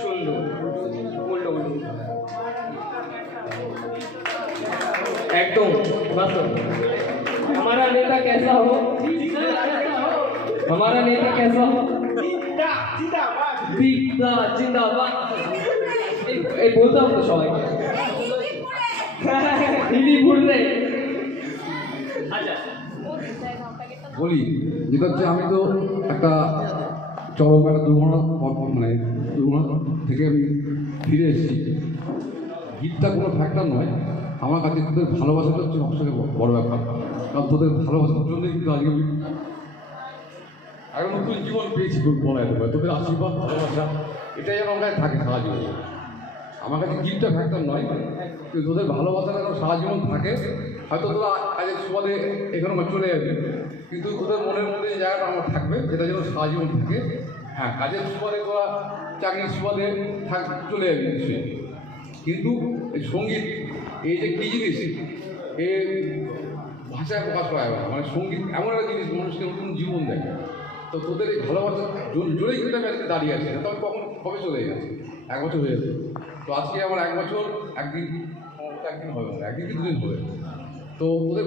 সুন্দর উল্টো উল্টো एकदम बस हमारा नेता कैसा हो हमारा नेता कैसा हो जिंदाबाद এই বলতাম তো সবাইকে দিদি ভুললে আচ্ছা বলি যেটা হচ্ছে আমি তো একটা চরম একটা দুর্ঘটনা থেকে আমি ফিরে এসেছি। গীতটা কোনো ফ্যাক্টর নয়, আমার কাছে তোদের ভালোবাসাটা হচ্ছে সবথেকে বড় ব্যাপার। কারণ তোদের ভালোবাসার জন্যই কিন্তু আজকে আমি একটা নতুন জীবন পেয়েছি বলা যেতে পারে। তোদের আশীর্বাদ ভালোবাসা এটাই যেন আমার কাছে থাকে সারা জীবন। আমার কাছে গীতটা ফ্যাক্টর নয়, কিন্তু তোদের ভালোবাসাটা যেন সারা জীবন থাকে। হয়তো তোরা কাজের সুবাদে এখানে চলে যাবে, কিন্তু তোদের মনের মধ্যে যে জায়গাটা আমার থাকবে সেটা যেন সারা জীবন থাকে। হ্যাঁ, কাজের সুবাদে তোরা চাকরির সুবাদে চলে যাবে নিশ্চয়ই, কিন্তু এই সঙ্গীত এই যে কী জিনিস এ ভাষায় প্রকাশ করা যাবে না। মানে সঙ্গীত এমন একটা জিনিস মানুষকে নতুন জীবন দেয়। তো তোদের এই ভালোবাসার জোরেই কিন্তু আমি আজকে দাঁড়িয়ে আছি, তবে কবে চলে গেছে, 1 বছর হয়ে যাবে। তো আজকে আমার 1 বছর একদিন হবে না, একদিন কি 2 দিন হবে। তো ওদের